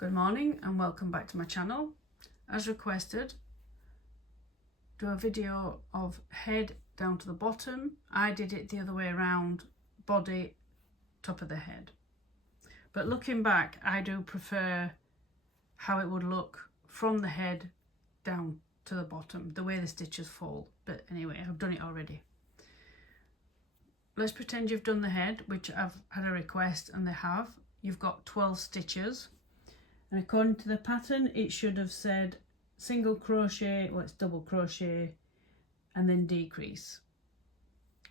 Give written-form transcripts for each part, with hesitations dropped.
Good morning and welcome back to my channel. As requested, do a video of head down to the bottom. I did it the other way around, body, top of the head. But looking back, I do prefer how it would look from the head down to the bottom, the way the stitches fall. But anyway, I've done it already. Let's pretend you've done the head, which I've had a request and they have. You've got 12 stitches. And according to the pattern, it should have said single crochet, well, it's double crochet, and then decrease.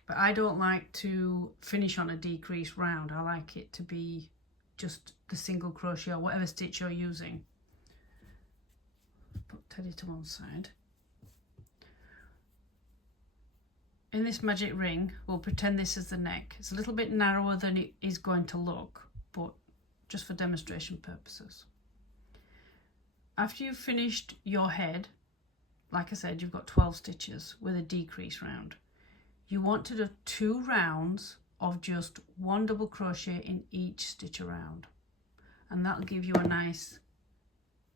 But I don't like to finish on a decrease round. I like it to be just the single crochet or whatever stitch you're using. Put Teddy to one side. In this magic ring, we'll pretend this is the neck. It's a little bit narrower than it is going to look, but just for demonstration purposes. After you've finished your head, like I said, you've got 12 stitches with a decrease round. You want to do 2 rounds of just 1 double crochet in each stitch around. And that'll give you a nice,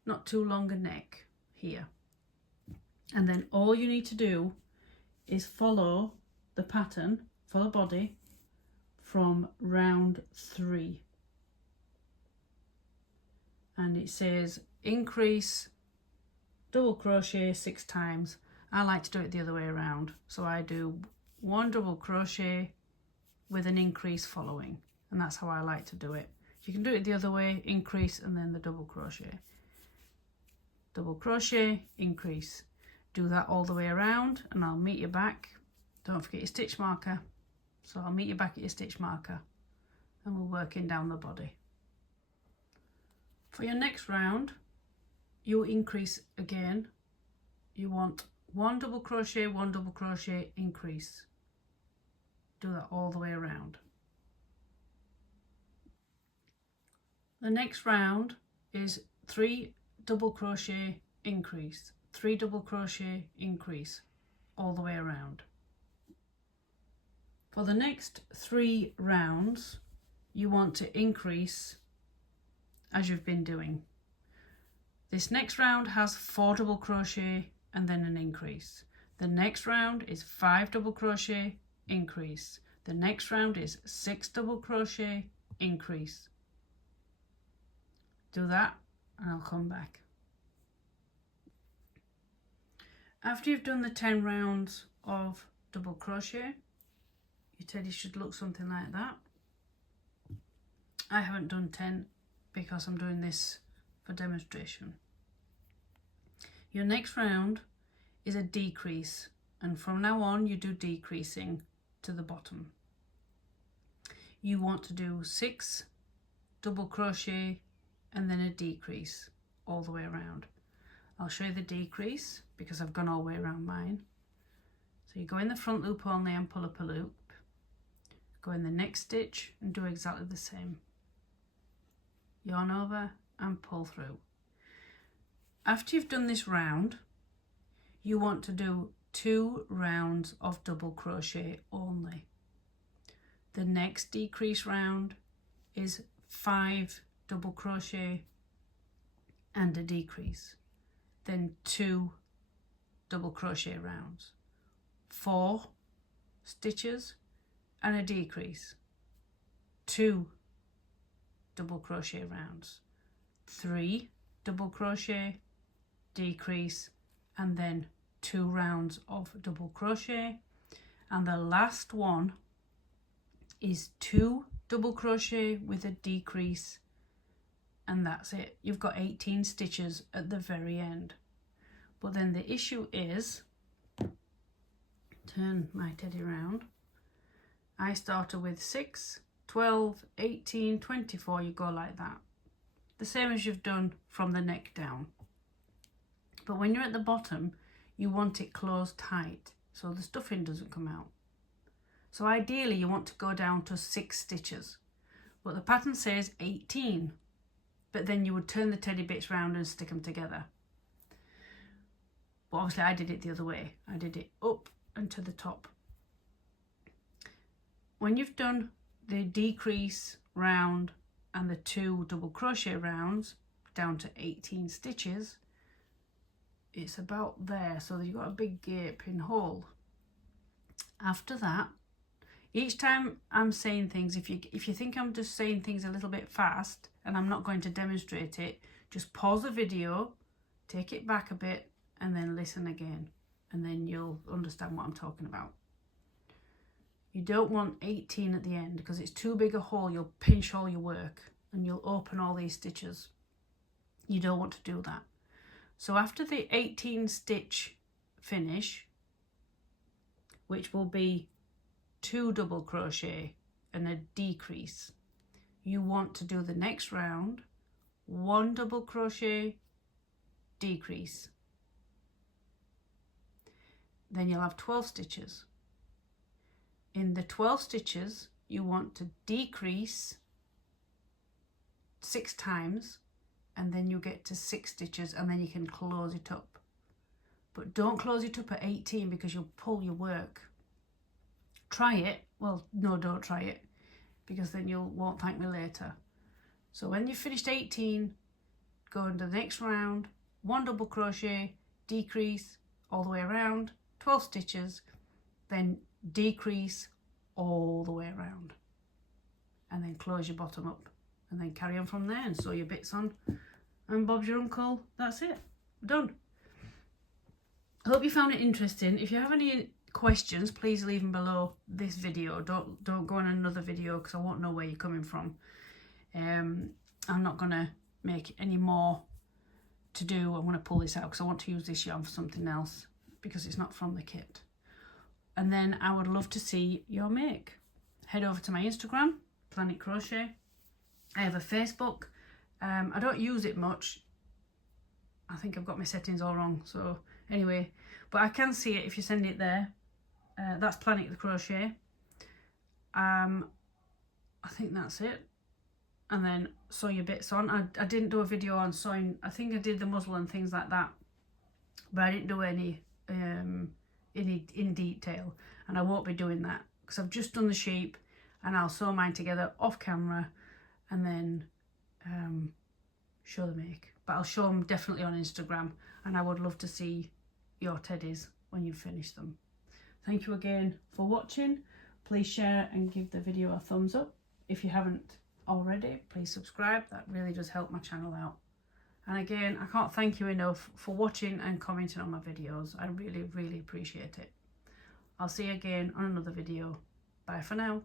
not too long a neck here. And then all you need to do is follow the pattern for the body from round 3. And it says increase double crochet 6 times. I like to do it the other way around, so I do 1 double crochet with an increase following, and that's how I like to do it. You can do it the other way, increase and then the double crochet, increase. Do that all the way around and I'll meet you back. Don't forget your stitch marker, so I'll meet you back at your stitch marker and we're working down the body. For your next round, you'll increase again. You want 1 double crochet, 1 double crochet, increase. Do that all the way around. The next round is 3 double crochet, increase, 3 double crochet, increase, all the way around. For the next 3 rounds, you want to increase as you've been doing. This next round has 4 double crochet and then an increase. The next round is 5 double crochet, increase. The next round is 6 double crochet, increase. Do that and I'll come back. After you've done the 10 rounds of double crochet, your teddy should look something like that. I haven't done 10 because I'm doing this for demonstration. Your next round is a decrease, and from now on you do decreasing to the bottom. You want to do 6 double crochet and then a decrease all the way around. I'll show you the decrease because I've gone all the way around mine. So you go in the front loop only and pull up a loop, go in the next stitch and do exactly the same. Yarn over and pull through. After you've done this round, you want to do 2 rounds of double crochet only. The next decrease round is 5 double crochet and a decrease, then 2 double crochet rounds, 4 stitches and a decrease, 2 double crochet rounds, 3 double crochet, decrease, and then 2 rounds of double crochet, and the last one is 2 double crochet with a decrease, and that's it. You've got 18 stitches at the very end. But then the issue is, turn my teddy around, I started with 6, 12, 18, 24, you go like that. The same as you've done from the neck down. But when you're at the bottom, you want it closed tight so the stuffing doesn't come out. So ideally you want to go down to 6 stitches, but the pattern says 18, but then you would turn the teddy bits round and stick them together. But obviously I did it the other way. I did it up and to the top. When you've done the decrease round and the 2 double crochet rounds, down to 18 stitches, it's about there, so you've got a big gaping hole. After that, each time I'm saying things, if you think I'm just saying things a little bit fast and I'm not going to demonstrate it, just pause the video, take it back a bit, and then listen again, and then you'll understand what I'm talking about. You don't want 18 at the end because it's too big a hole. You'll pinch all your work and you'll open all these stitches. You don't want to do that. So after the 18 stitch finish, which will be 2 double crochet and a decrease, you want to do the next round 1 double crochet, decrease. Then you'll have 12 stitches. In the 12 stitches, you want to decrease 6 times, and then you get to 6 stitches, and then you can close it up. But don't close it up at 18 because you'll pull your work. Try it. Well, no, don't try it, because then you won't thank me later. So when you've finished 18, go into the next round, 1 double crochet, decrease all the way around, 12 stitches, then decrease all the way around, and then close your bottom up, and then carry on from there and sew your bits on, and Bob's your uncle. That's it, done. I hope you found it interesting. If you have any questions, please leave them below this video. Don't go on another video because I won't know where you're coming from. I'm not gonna make any more to do. I want to pull this out because I want to use this yarn for something else because it's not from the kit. And then I would love to see your make. Head over to my Instagram, Planetcrochet. I have a Facebook. I don't use it much. I think I've got my settings all wrong. So anyway, but I can see it if you send it there. That's Planetcrochet. I think that's it. And then sew your bits on. I didn't do a video on sewing. I think I did the muslin and things like that, but I didn't do any in detail, and I won't be doing that because I've just done the sheep, and I'll sew mine together off camera and then show the make. But I'll show them definitely on Instagram, and I would love to see your teddies when you've finished them. Thank you again for watching. Please share and give the video a thumbs up. If you haven't already, please subscribe. That really does help my channel out. And again, I can't thank you enough for watching and commenting on my videos. I really, really appreciate it. I'll see you again on another video. Bye for now.